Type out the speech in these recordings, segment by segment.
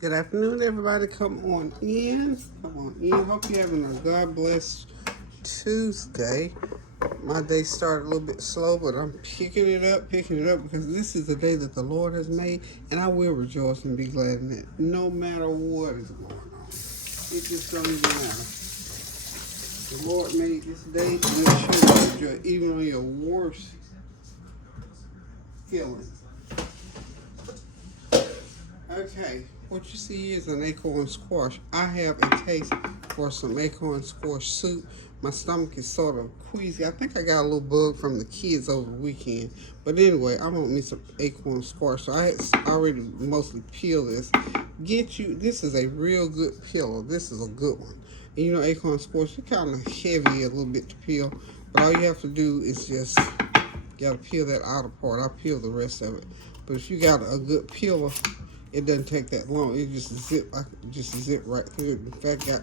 Good afternoon, everybody. Come on in. Come on in. Hope you're having a God bless Tuesday. My day started a little bit slow, but I'm picking it up because this is the day that the Lord has made, and I will rejoice and be glad in it, no matter what is going on. It just don't even matter. The Lord made this day to make sure you enjoy, even on your worst feeling. Okay, what you see is an acorn squash. I have a taste for some acorn squash soup. My stomach is sort of queasy. I think I got a little bug from the kids over the weekend. But anyway, I want me some acorn squash. So I had already mostly peeled this. This is a real good peeler. This is a good one. And you know, acorn squash, it's kind of heavy a little bit to peel. But all you have to do is just, you got to peel that outer part. I'll peel the rest of it. But if you got a good peeler, it doesn't take that long. It just zip right through it. In fact, got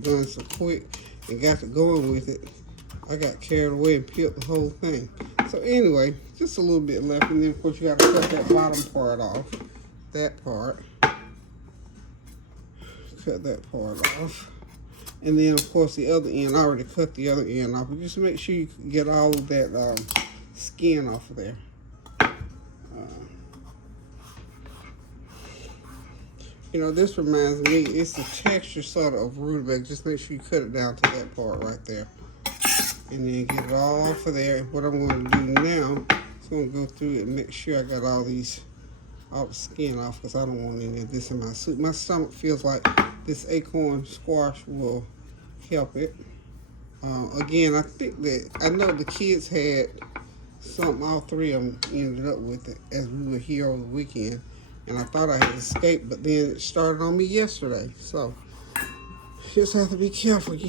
done so quick and got to going with it. I got carried away and peeled the whole thing. So anyway, just a little bit left, and then of course you got to cut that bottom part off. That part. Cut that part off. And then of course the other end, I already cut the other end off. But just make sure you get all of that skin off of there. You know, this reminds me, it's the texture sort of rutabaga. Just make sure you cut it down to that part right there. And then get it all off of there. What I'm going to do now is going to go through it and make sure I got all the skin off, because I don't want any of this in my soup. My stomach feels like this acorn squash will help it. Again, I know the kids had something, all three of them ended up with it as we were here over the weekend. And I thought I had escaped, but then it started on me yesterday. So, you just have to be careful. You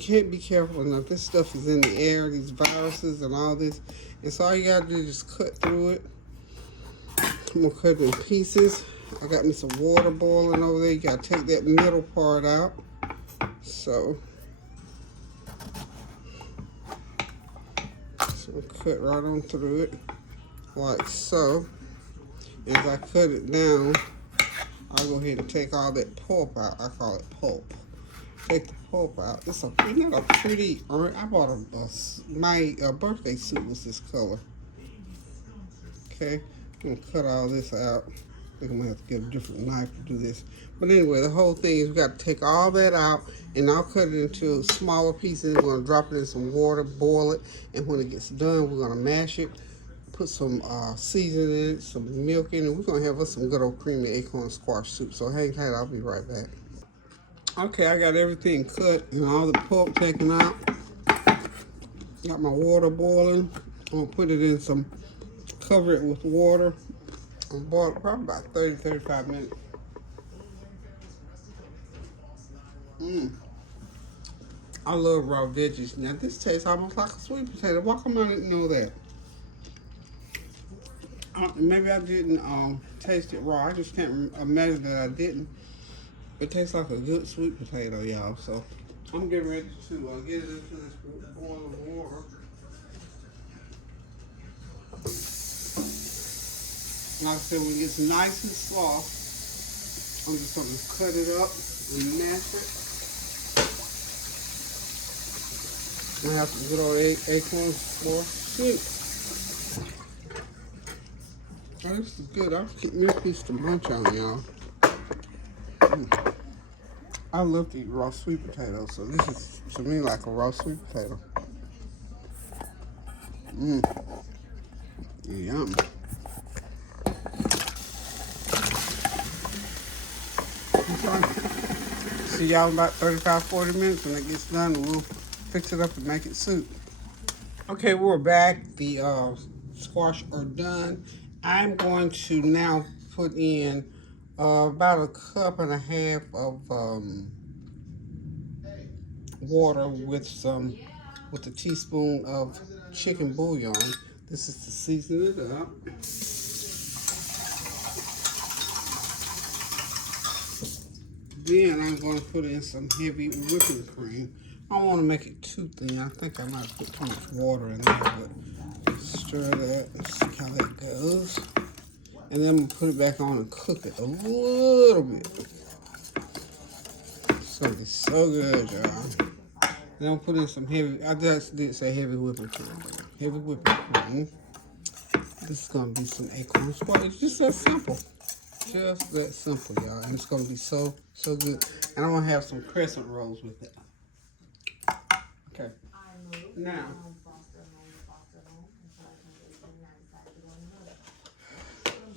can't be careful enough. This stuff is in the air, these viruses and all this. And so all you got to do is just cut through it. I'm going to cut it in pieces. I got me some water boiling over there. You got to take that middle part out. So I'll cut right on through it, like so. As I cut it down, I'll go ahead and take all that pulp out. I call it pulp. Take the pulp out. Isn't that a pretty orange? I bought my birthday suit was this color. Okay, I'm gonna cut all this out. I think I'm gonna have to get a different knife to do this. But anyway, the whole thing is we got to take all that out, and I'll cut it into smaller pieces. We're gonna drop it in some water, boil it, and when it gets done, we're gonna mash it. Put some seasoning in it, some milk in it. We're going to have us some good old creamy acorn squash soup. So hang tight, I'll be right back. Okay, I got everything cut and all the pulp taken out. Got my water boiling. I'm going to put it in cover it with water. I'm going to boil it probably about 30-35 minutes. I love raw veggies. Now this tastes almost like a sweet potato. Why come I didn't know that? Maybe I didn't taste it raw. I just can't imagine that I didn't. It tastes like a good sweet potato, y'all. So I'm getting ready to get it into this boiling water. Like I said, when it gets nice and soft, I'm just going to cut it up and mash it. I have some good old acorn squash soup. Oh, this is good. I'll keep me a piece to munch on, y'all. I love to eat raw sweet potatoes, so this is, to me, like a raw sweet potato. Yum. See y'all in about 35-40 minutes. When it gets done, we'll fix it up and make it soup. Okay, we're back. The squash are done. I'm going to now put in about 1.5 cups of water with a teaspoon of chicken bouillon. This is to season it up. Then I'm going to put in some heavy whipping cream. I don't want to make it too thin. I think I might put too much water in there, but stir that and see how that goes. And then I'm gonna put it back on and cook it a little bit. It's gonna be so good, y'all. Then I'm gonna put in some heavy, I just did say heavy whipping cream. Heavy whipping cream. This is gonna be some acorn squash. It's just that simple. Just that simple, y'all. And it's gonna be so good. And I'm gonna have some crescent rolls with it. Okay. Now,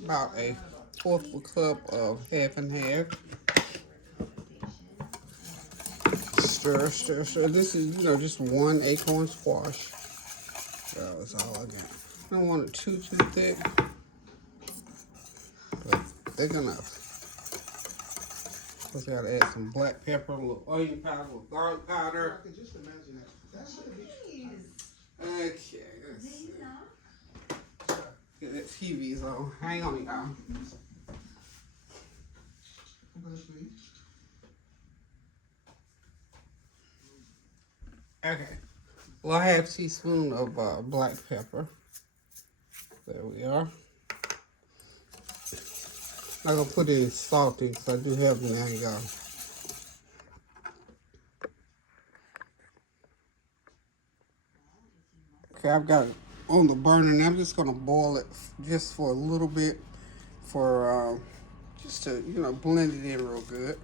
about a fourth of a cup of half and half. Stir, stir, stir. This is, just one acorn squash. So that's all I got. I don't want it too thick, but thick enough. Plus, I gotta add some black pepper, a little onion powder, a little garlic powder. I can just imagine that. That should be. Okay, let's see. Get that TV's on. Hang on, y'all. Okay. Well, I have a teaspoon of black pepper. There we are. I'm not gonna put any salt in because I do have the mango. Okay, I've got it on the burner and I'm just gonna boil it just for a little bit for just to blend it in real good.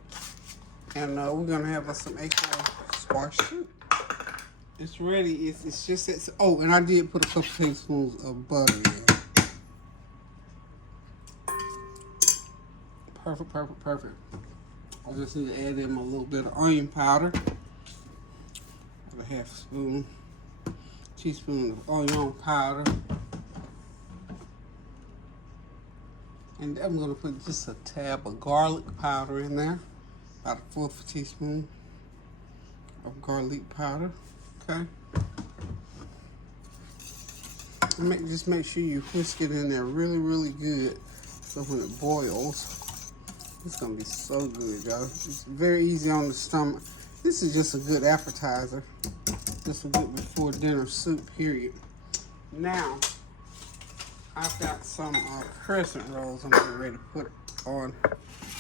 And we're gonna have some acorn squash soup. It's ready. It's just oh, and I did put a couple tablespoons of butter in. Perfect. I just need to add in a little bit of onion powder. A half teaspoon of onion powder. And I'm going to put just a tab of garlic powder in there. About a fourth teaspoon of garlic powder. Okay. Just make sure you whisk it in there really good. So when it boils, it's gonna be so good, y'all. It's very easy on the stomach. This is just a good appetizer. Just a good before dinner soup, period. Now, I've got some crescent rolls I'm getting ready to put on.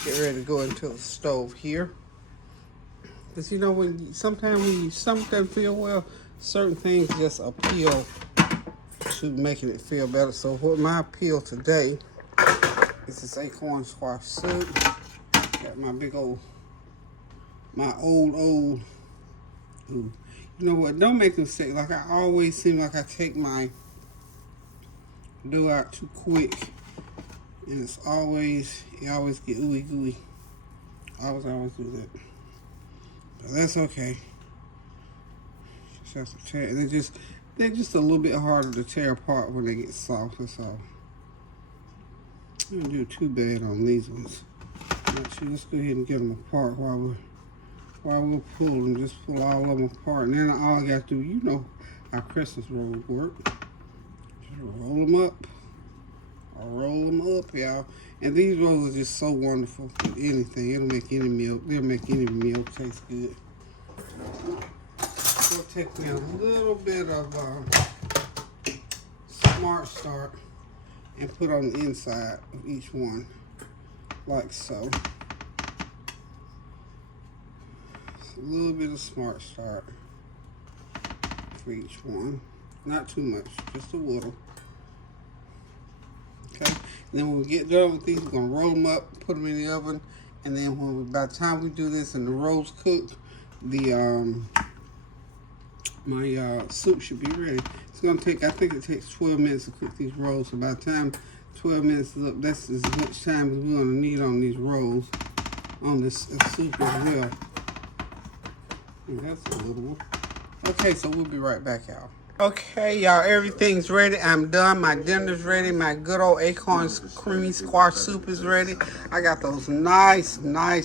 Get ready to go into the stove here. Because sometimes when you something feel well, certain things just appeal to making it feel better. So what my appeal today is this acorn squash soup. Got my big old, ooh. You know what? Don't make a mistake. Like I always seem like I take my dough out too quick, and you always get ooey gooey. I always do that. But that's okay. Just have to tear. They're just a little bit harder to tear apart when they get soft. That's all. I didn't do too bad on these ones. Actually, let's go ahead and get them apart while we're pulling. Just pull all of them apart, and then all I got to do, how Christmas rolls work. Just roll them up. Roll them up, y'all. And these rolls are just so wonderful with anything. It'll make any meal. They'll make any meal taste good. We'll take me a little bit of Smart Start and put on the inside of each one, like so. Just a little bit of Smart Start for each one. Not too much, just a little. Okay, and then when we get done with these, we're gonna roll them up, put them in the oven, and then by the time we do this and the rolls cooked, my soup should be ready. It's gonna take, I think it takes 12 minutes to cook these rolls. So by the time 12 minutes is up, that's as much time as we're gonna need on these rolls, on this soup as well. And that's a little one. Okay, so we'll be right back, y'all. Okay, y'all, everything's ready. I'm done. My dinner's ready. My good old Acorn creamy squash soup is ready. I got those nice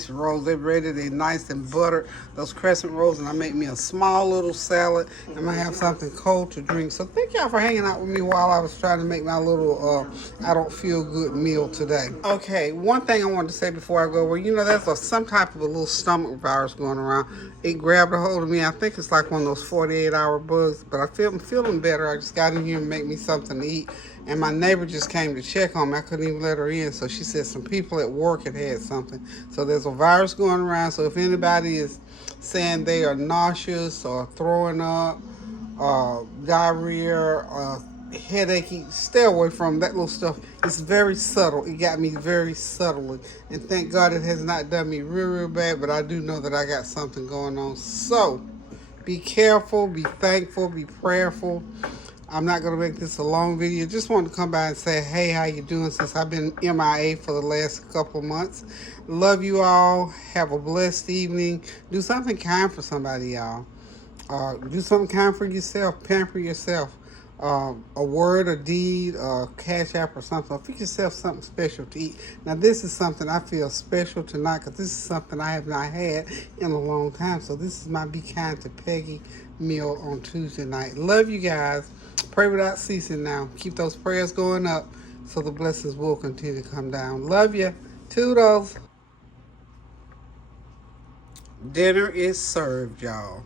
rolls. They're ready. They're nice and buttered. Those crescent rolls, and I make me a small little salad. I'm gonna have something cold to drink. So thank y'all for hanging out with me while I was trying to make my little I don't feel good meal today. Okay, one thing I wanted to say before I go, there's some type of a little stomach virus going around. It grabbed a hold of me. I think it's like one of those 48-hour bugs, but I feel feeling better. I just got in here and make me something to eat. And my neighbor just came to check on me. I couldn't even let her in. So she said some people at work had something. So there's a virus going around. So if anybody is saying they are nauseous or throwing up, diarrhea, headachy, stay away from that little stuff. It's very subtle. It got me very subtly. And thank God it has not done me real bad. But I do know that I got something going on. So be careful, be thankful, be prayerful. I'm not going to make this a long video. Just wanted to come by and say, hey, how you doing, since I've been MIA for the last couple of months. Love you all. Have a blessed evening. Do something kind for somebody, y'all. Do something kind for yourself. Pamper yourself. A word, a deed, a cash app or something. Pick yourself something special to eat. Now, this is something I feel special tonight because this is something I have not had in a long time. So this is my Be Kind to Peggy meal on Tuesday night. Love you guys. Pray without ceasing now. Keep those prayers going up so the blessings will continue to come down. Love you. Toodles. Dinner is served, y'all.